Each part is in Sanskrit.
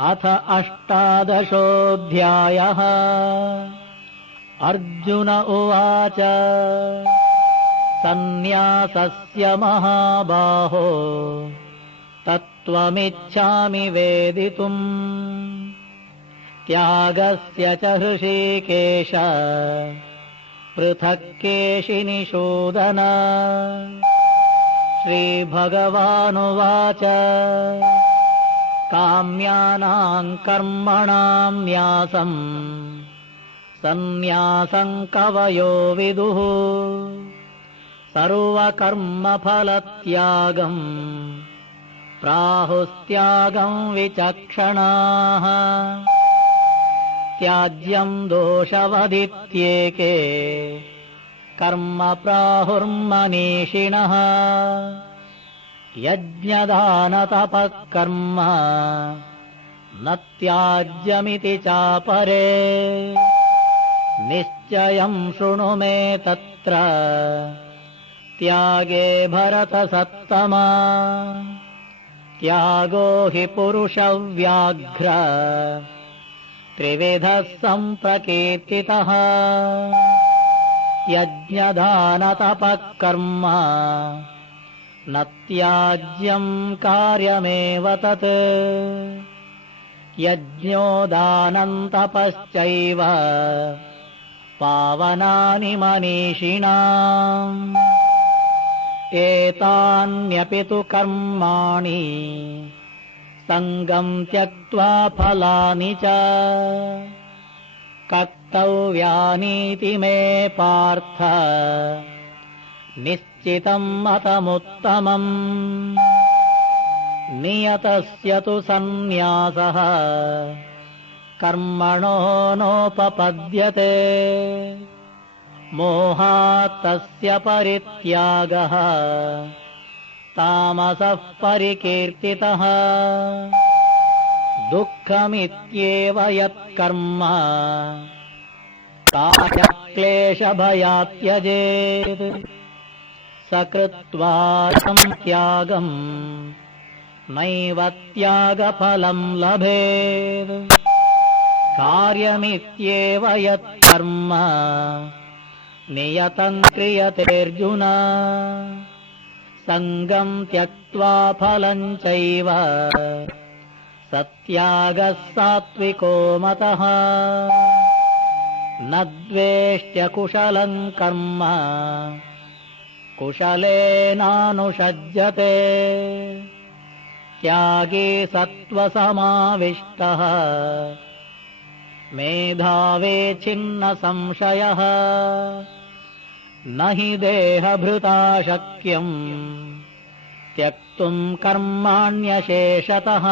अथ अष्टादशोऽध्यायः। अर्जुन उवाच सन्न्यासस्य महाबाहो तत्त्वमिच्छामि वेदितुम् त्यागस्य च हृषीकेश पृथक् केशिनिषूदन। श्रीभगवानुवाच काम्यानां कर्मणां न्यासम् सन्न्यासं कवयो विदुः सर्वकर्मफलत्यागम् प्राहुस्त्यागं विचक्षणाः। त्याज्यं दोषवदित्येके कर्म प्राहुर्मनीषिणः। यज्ञदानतपः कर्म न त्याज्यमिति चापरे। निश्चयं शृणु मे तत्र त्यागे भरतसत्तमा। त्यागो हि पुरुषव्याघ्र त्रिविधः सम्प्रकीर्तितः। यज्ञदानतपः कर्म न त्याज्यं कार्यमेव तत्। यज्ञो दानं तपश्चैव पावनानि मनीषिणाम्। एतान्यपि तु कर्माणि सङ्गं त्यक्त्वा फलानि च कर्तव्यानीति मे पार्थ निश्चितं मतमुत्तमम्। नियतस्य तु सन्न्यासः कर्मणो नोपपद्यते। मोहात् तस्य परित्यागः तामसः परिकीर्तितः। दुःखमित्येव यत्कर्म क्लेशभयात् त्यजेत् स कृत्वा त्यागम् नैव त्यागफलं लभेत्। कार्यमित्येव यत्कर्म नियतं क्रियतेऽर्जुन सङ्गं त्यक्त्वा फलं चैव सत्यागः सात्विको मतः। न द्वेष्ट्य कुशलं कर्म कुशलेनानुषज्यते। त्यागी सत्त्वसमाविष्टः मेधावी छिन्न संशयः। न हि देहभृता शक्यम् त्यक्तुं कर्माण्यशेषतः।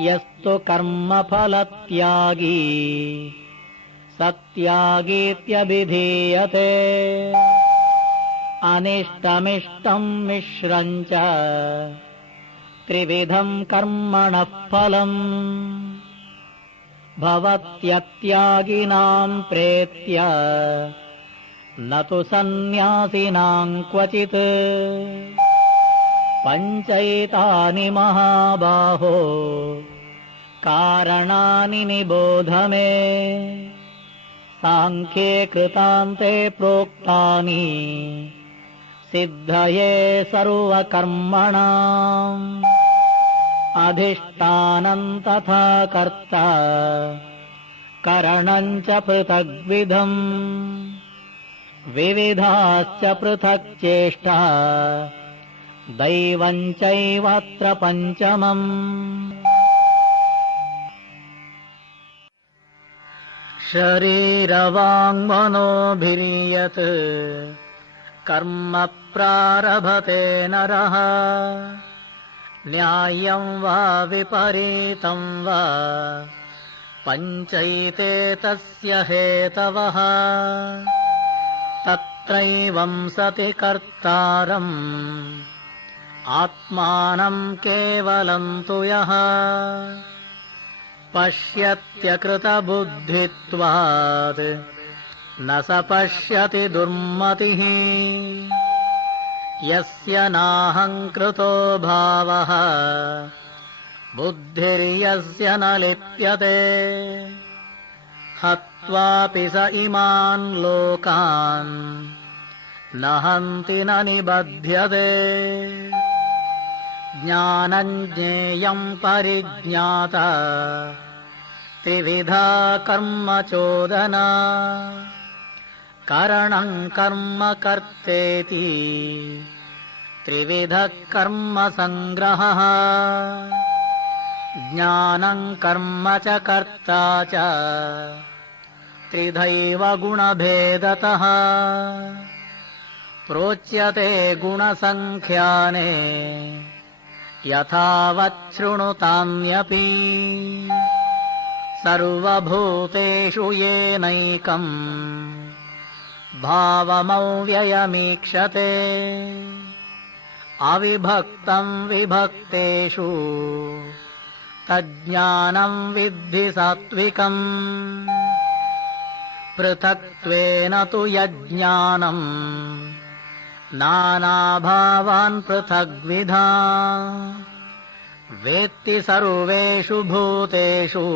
यस्तु कर्मफलत्यागी सत्यागीत्यभिधीयते। अनिष्टमिष्टं मिश्रं च त्रिविधं कर्मणः फलम्। भवत्यत्यागिनां प्रेत्य न तु सन्न्यासिनां क्वचित्। पञ्चैतानि महाबाहो कारणानि निबोध मे। साङ्ख्ये कृतान्ते प्रोक्तानि सिद्धये सर्वकर्मणाम्। अधिष्ठानं तथा कर्ता करणं च पृथग्विधम्। विविधाश्च पृथक् चेष्टा दैवं चैवात्र पञ्चमम्। शरीरवाङ्मनोभिर्यत् कर्म प्रारभते नरः न्याय्यं वा विपरीतं वा पञ्चैते तस्य हेतवः। तत्रैवं सति कर्तारम् आत्मानं केवलं तु यः पश्यत्यकृतबुद्धित्वात् न स पश्यति दुर्मतिः। यस्य नाहङ्कृतो भावः बुद्धिर्यस्य न लिप्यते हत्वापि स इमान् लोकान् न हन्ति न निबध्यते ज्ञानं ज्ञेयं परिज्ञाता त्रिविधा कर्म चोदना करणं कर्म कर्तेति त्रिविधः कर्म संग्रहः ज्ञानं कर्म च कर्ता च त्रिधैव गुणभेदतः प्रोच्यते गुणसंख्याने यथावच्छृणुतान्यपि सर्वभूतेषु येनैकम् भावमव्ययमीक्षते अविभक्तं विभक्तेषु तज्ज्ञानं विद्धि सात्विकम् पृथक्त्वेन तु यज्ञानम् नानाभावान् पृथग्विधान् वेत्ति सर्वेषु भूतेषु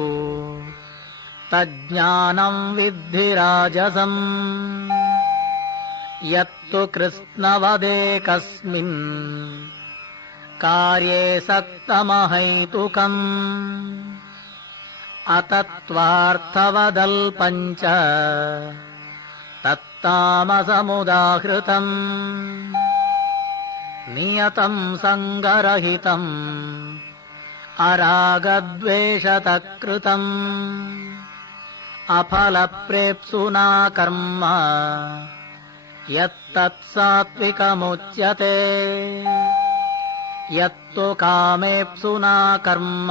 तज्ज्ञानं विद्धि राजसम् यत्तु कृत्स्नवदेकस्मिन् कार्ये सक्तमहैतुकम् अतत्त्वार्थवदल्पञ्च तत्तामसमुदाहृतम् नियतं सङ्गरहितम् अरागद्वेषतकृतम् अफलप्रेप्सुना कर्म यत्तत्सात्विकमुच्यते यत्तु कामेप्सुना कर्म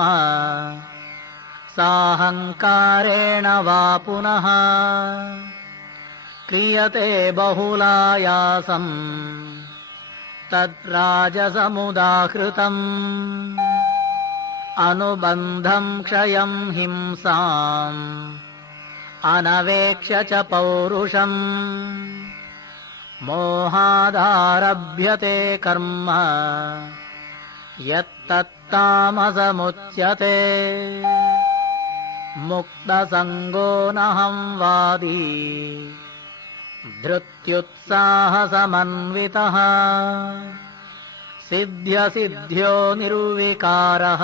साहङ्कारेण वा पुनः क्रियते बहुलायासम् तद्राजसमुदाहृतम् अनुबन्धं क्षयं हिंसाम् अनवेक्ष्य च पौरुषम् मोहादारभ्यते कर्म यत्तत्तामसमुच्यते मुक्तसङ्गो नहं वादी धृत्युत्साहसमन्वितः सिद्ध्यसिद्ध्यो निर्विकारः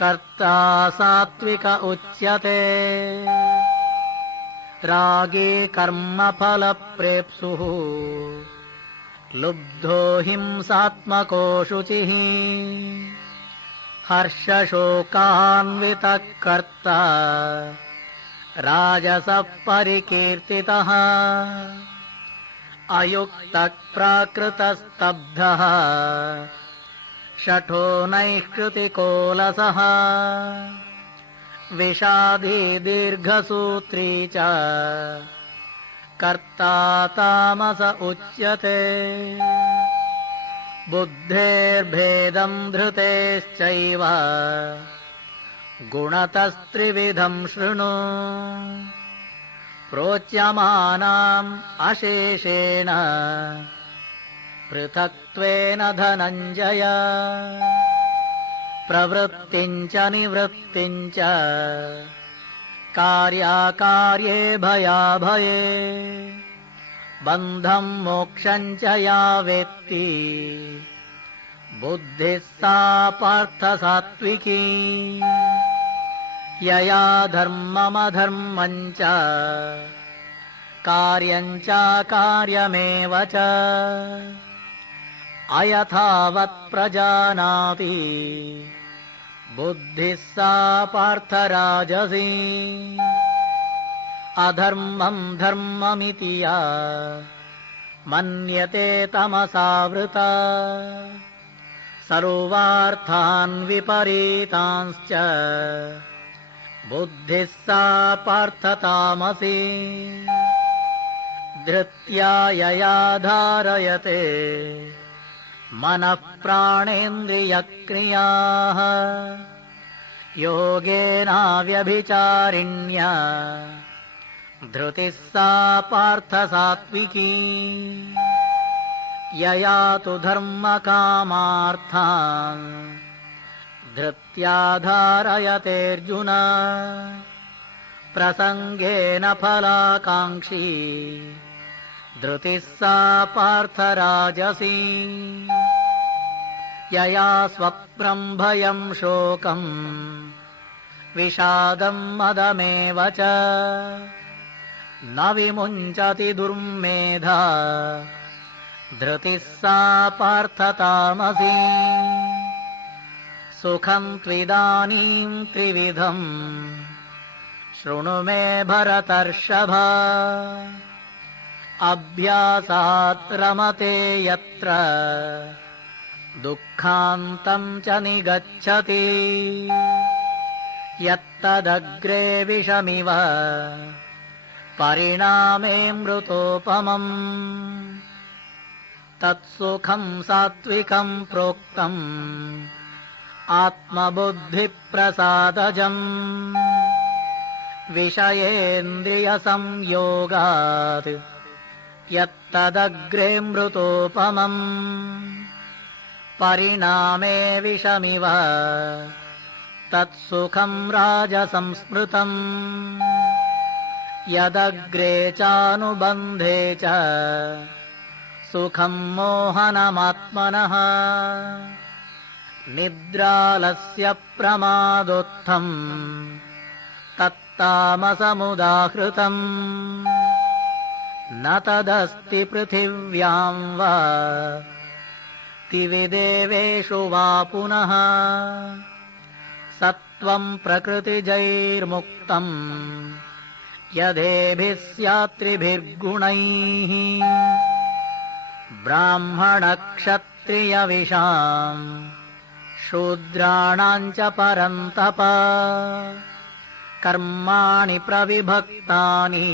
कर्ता सात्विक उच्यते रागे कर्मफलप्रेप्सुः लुब्धो हिंसात्मको शुचिः हर्षशोकान्वितः कर्ता राजसः परिकीर्तितः अयुक्तः प्राकृतस्तब्धः शठो नैष्कृतिकोलसः विषादी दीर्घसूत्री च कर्ता तामस उच्यते बुद्धेर्भेदं धृतेश्चैव गुणतस्त्रिविधं शृणु प्रोच्यमानाम् अशेषेण पृथक्त्वेन धनञ्जय प्रवृत्तिं च निवृत्तिं च कार्याकार्ये भयाभये बन्धं मोक्षं च या वेत्ति बुद्धिः सा पार्थसात्विकी यया धर्ममधर्मं च कार्यं च कार्यमेव च अयथावत् प्रजानाति बुद्धिः सा पार्थराजसी अधर्मं धर्ममिति या मन्यते तमसावृता सर्वार्थान् विपरीतांश्च बुद्धिः सा पार्थतामसी धृत्या यया धारयते मनः प्राणेन्द्रियक्रियाः योगेनाव्यभिचारिण्या धृतिः सा पार्थसात्विकी यया तु धर्मकामार्थान् धृत्या धारयतेऽर्जुन प्रसङ्गेन फलाकाङ्क्षी धृतिः सा पार्थराजसी यया स्वप्नं भयं शोकं विषादं मदमेव च न विमुञ्चति दुर्मेधा धृतिः सा पार्थतामसी सुखं त्विदानीं त्रिविधम् शृणु मे भरतर्षभ अभ्यासात् रमते यत्र दुःखान्तं च निगच्छति यत्तदग्रे विषमिव परिणामे मृतोपमम् तत्सुखं सात्विकं प्रोक्तम् आत्मबुद्धिप्रसादजम् विषयेन्द्रियसंयोगात् यत्तदग्रे मृतोपमम् परिणामे विषमिव तत्सुखं राजसंस्मृतम् यदग्रे चानुबन्धे च सुखं मोहनमात्मनः निद्रालस्य प्रमादोत्थम् तत्तामसमुदाहृतम् न तदस्ति पृथिव्यां वा दिविदेवेषु वा पुनः सत्त्वं प्रकृतिजैर्मुक्तम् यदेभिः स्यात्त्रिभिर्गुणैः ब्राह्मणक्षत्रियविषाम् शूद्राणां च परन्तप कर्माणि प्रविभक्तानि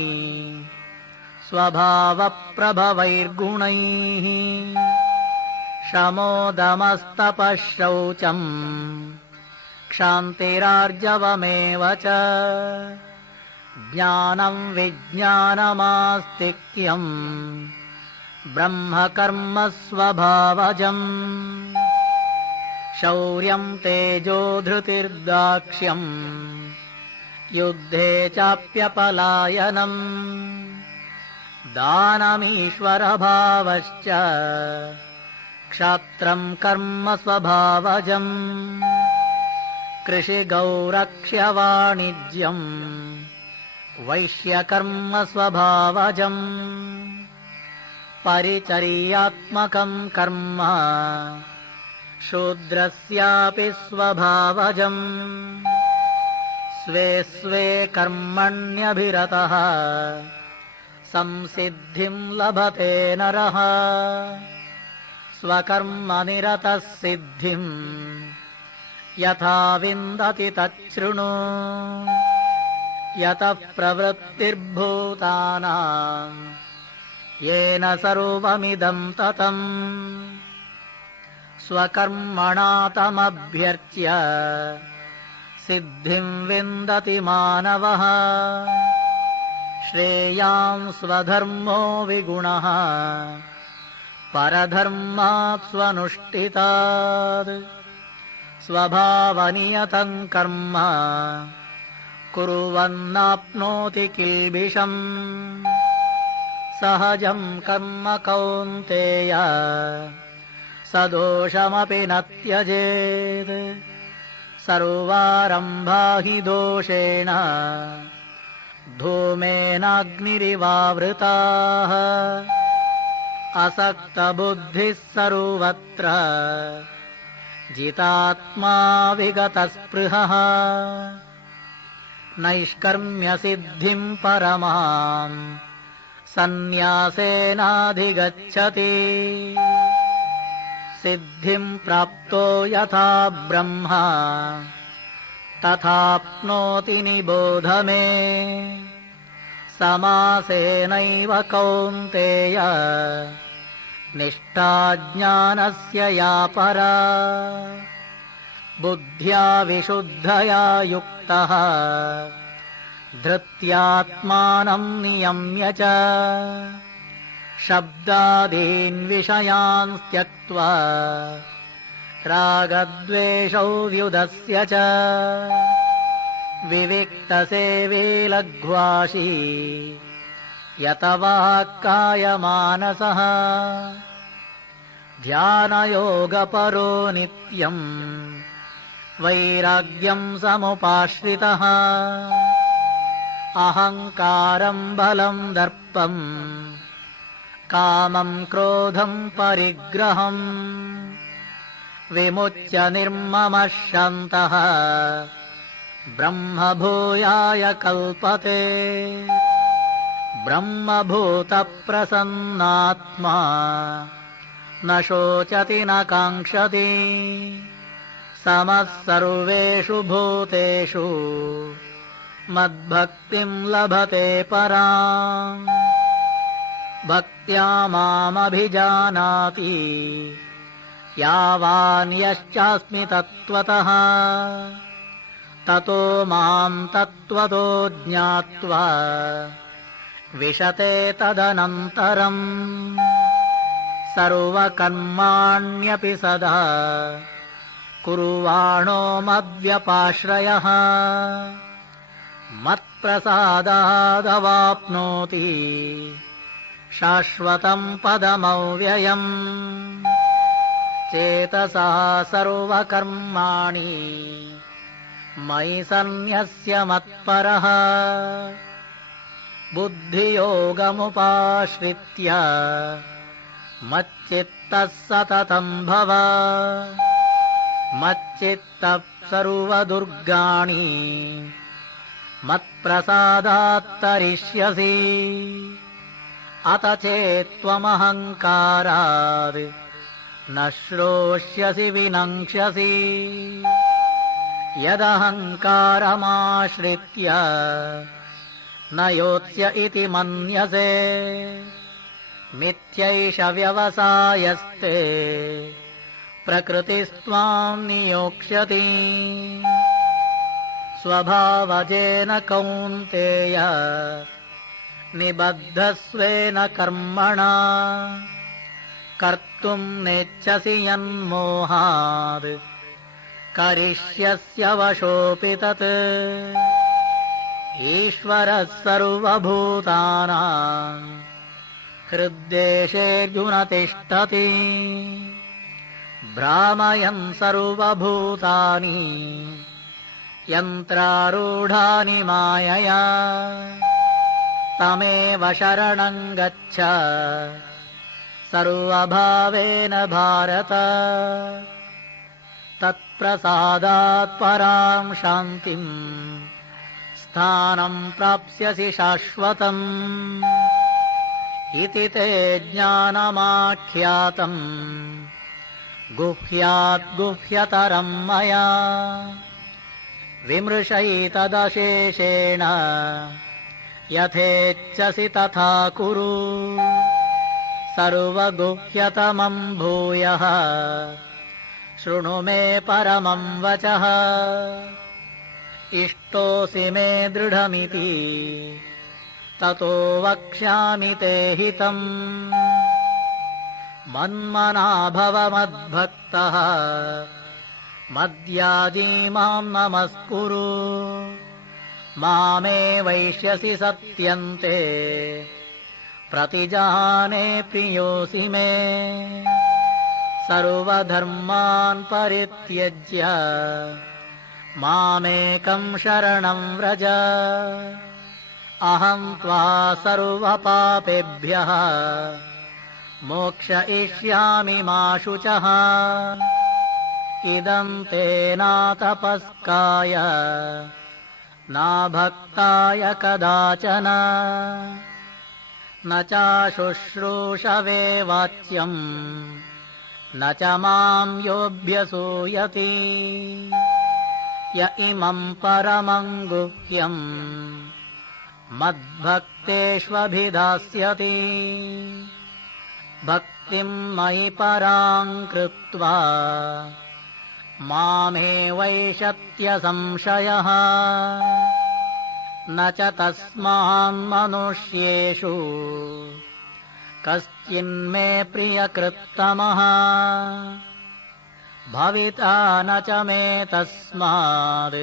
स्वभावप्रभवैर्गुणैः शमोदमस्तपः शौचम् क्षान्तिरार्जवमेव च ज्ञानं विज्ञानमास्तिक्यम् ब्रह्मकर्म स्वभावजम् शौर्यं तेजो धृतिर्दाक्ष्यम् युद्धे चाप्यपलायनम् दानमीश्वरभावश्च क्षात्रं कर्म स्वभावजम् कृषिगौरक्ष्यवाणिज्यम् वैश्यकर्म स्वभावजम् परिचर्यात्मकं कर्म शूद्रस्यापि स्वभावजम् स्वे स्वे कर्मण्यभिरतः संसिद्धिं लभते नरः स्वकर्मनिरतः सिद्धिं यथा विन्दति तच्छृणु यतः प्रवृत्तिर्भूतानां येन सर्वमिदं ततम् स्वकर्मणा तमभ्यर्च्य सिद्धिं विन्दति मानवः श्रेयां स्वधर्मो विगुणः परधर्मात् स्वनुष्ठितात् स्वभावनियतं कर्म कुर्वन्नाप्नोति किल्बिषम् सहजं कर्म कौन्तेय सदोषमपि न त्यजेत् सर्वारम्भा हि दोषेण धूमेनाग्निरिवावृताः असक्तबुद्धिः सर्वत्र जितात्मा विगतस्पृहः नैष्कर्म्यसिद्धिं परमां सन्न्यासेनाधिगच्छति सिद्धिं प्राप्तो यथा ब्रह्मा तथाप्नोति निबोध मे समासेनैव कौन्तेय निष्ठा ज्ञानस्य या परा बुद्ध्या विशुद्धया युक्तः धृत्यात्मानं नियम्य च शब्दादीन् विषयान् त्यक्त्वा रागद्वेषौ व्युदस्य च विविक्तसेवी लघ्वाशी यतवाक्कायमानसः ध्यानयोगपरो नित्यम् वैराग्यं समुपाश्रितः अहङ्कारं बलं दर्पं कामं क्रोधं परिग्रहम् विमुच्य निर्ममः शान्तः ब्रह्मभूयाय कल्पते ब्रह्मभूतप्रसन्नात्मा न शोचति न काङ्क्षति समः सर्वेषु भूतेषु मद्भक्तिं लभते पराम् भक्त्या मामभिजानाति यावान् यश्चास्मि तत्त्वतः ततो मां तत्त्वतो ज्ञात्वा विशते तदनन्तरम् सर्वकर्माण्यपि सदा कुर्वाणो मद्व्यपाश्रयः मत्प्रसादादवाप्नोति शाश्वतं पदमव्ययम् चेतसा सर्वकर्माणि मयि सन्न्यस्य मत्परः बुद्धियोगमुपाश्रित्य मच्चित्तः सततं भव मच्चित्तः सर्वदुर्गाणि मत्प्रसादात् तरिष्यसि अत चेत्त्वमहङ्कारात् न श्रोष्यसि विनङ्क्ष्यसि यदहङ्कारमाश्रित्य न योत्स्य इति मन्यसे मिथ्यैष व्यवसायस्ते प्रकृतिस्त्वां नियोक्ष्यति स्वभावजेन कौन्तेय निबद्धस्वेन कर्मणा कर्तुं नेच्छसि यन्मोहात् करिष्यस्य वशोऽपि तत् ईश्वरः सर्वभूतानां हृद्देशेऽर्जुन तिष्ठति भ्रामयन् सर्वभूतानि यन्त्रारूढानि मायया तमेव शरणं गच्छ सर्वभावेन भारत तत्प्रसादात् परां शान्तिम् स्थानं प्राप्स्यसि शाश्वतम् इति ते ज्ञानमाख्यातम् गुह्यात् गुह्यतरं मया विमृशैतदशेषेण यथेच्छसि तथा कुरु सर्वगुह्यतमं भूयः शृणु मे परमं वचः इष्टोऽसि मे दृढमिति ततो वक्ष्यामि ते हितम् मन्मना भव मद्भक्तः मद्याजी मां नमस्कुरु मामे वैष्यसि सत्यन्ते प्रतिजाने प्रियोऽसि मे सर्वधर्मान् परित्यज्य मामेकं शरणं व्रज अहं त्वा सर्वपापेभ्यः मोक्षयिष्यामि मा शुचः इदं ते नातपस्काय नाभक्ताय कदाचन न चाशुश्रूषवे वाच्यम् न च मां योऽभ्यसूयति य इमं परमं गुह्यम् मद्भक्तेष्वभिधास्यति भक्तिं मयि परां कृत्वा मामेवैषत्यसंशयः न च तस्मान्मनुष्येषु कश्चिन्मे प्रियकृत्तमः भविता न च मे तस्माद्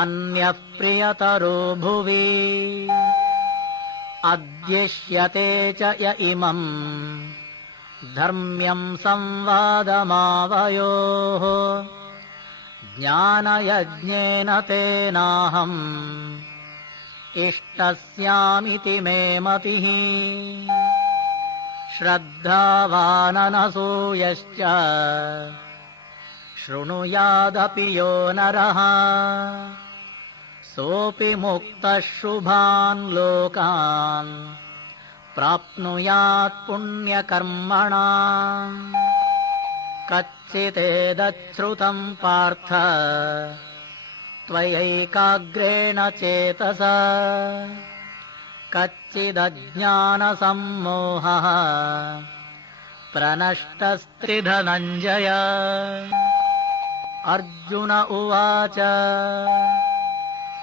अन्यः प्रियतरो भुवि अद्यष्यते च य इमम् धर्म्यम् संवादमावयोः ज्ञानयज्ञेन तेनाहम् इष्टस्यामिति मे मतिः श्रद्धावाननसूयश्च शृणुयादपि यो नरः सोऽपि मुक्तः शुभान् लोकान् प्राप्नुयात् पुण्यकर्मणा कच्चिदेदच्छ्रुतम् पार्थ त्वयैकाग्रेण चेतसा कच्चिदज्ञानसम्मोहः प्रनष्टस्त्रिधनञ्जय अर्जुन उवाच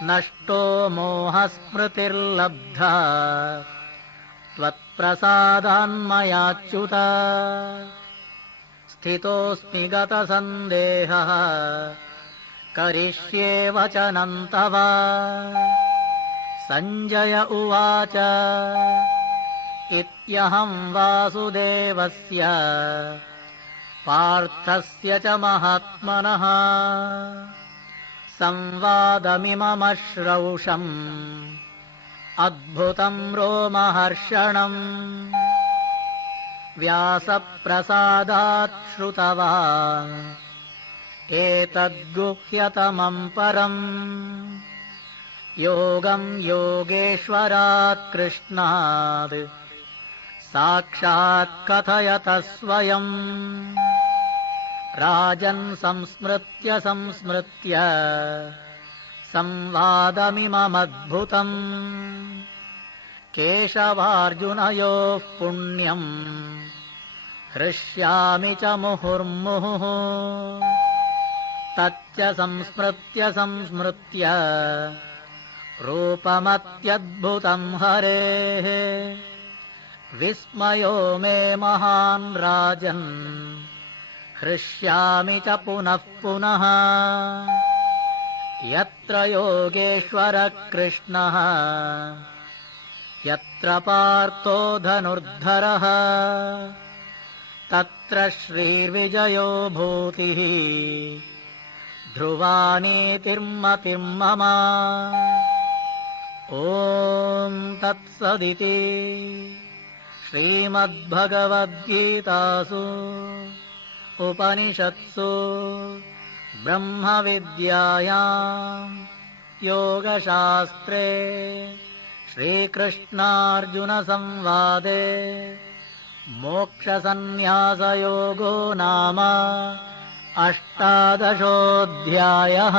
नष्टो मोहस्मृतिर्लब्धा त्वत्प्रसादान्मयाच्युत स्थितोऽस्मि गतसन्देहः करिष्ये वचनं तव सञ्जय उवाच इत्यहं वासुदेवस्य पार्थस्य च महात्मनः संवादमिममश्रौषम् अद्भुतं रोमहर्षणम् व्यासप्रसादात् श्रुतवान् एतद्गुह्यतमं परम् योगं योगेश्वरात् कृष्णात् साक्षात् कथयतः स्वयम् राजन् संस्मृत्य संस्मृत्य संवादमिममद्भुतम् केशवार्जुनयोः पुण्यम् हृष्यामि च मुहुर्मुहुः तच्च संस्मृत्य संस्मृत्य रूपमत्यद्भुतम् हरेः विस्मयो मे महान् राजन् हृष्यामि च पुनः पुनः यत्र योगेश्वरः कृष्णः यत्र पार्थो धनुर्धरः तत्र श्रीर्विजयो भूतिः ध्रुवानीतिर्मतिर्मम ॐ तत्सदिति श्रीमद्भगवद्गीतासु उपनिषत्सु ब्रह्मविद्यायाम् योगशास्त्रे श्रीकृष्णार्जुनसंवादे मोक्षसन्न्यासयोगो नाम 18 अध्यायः।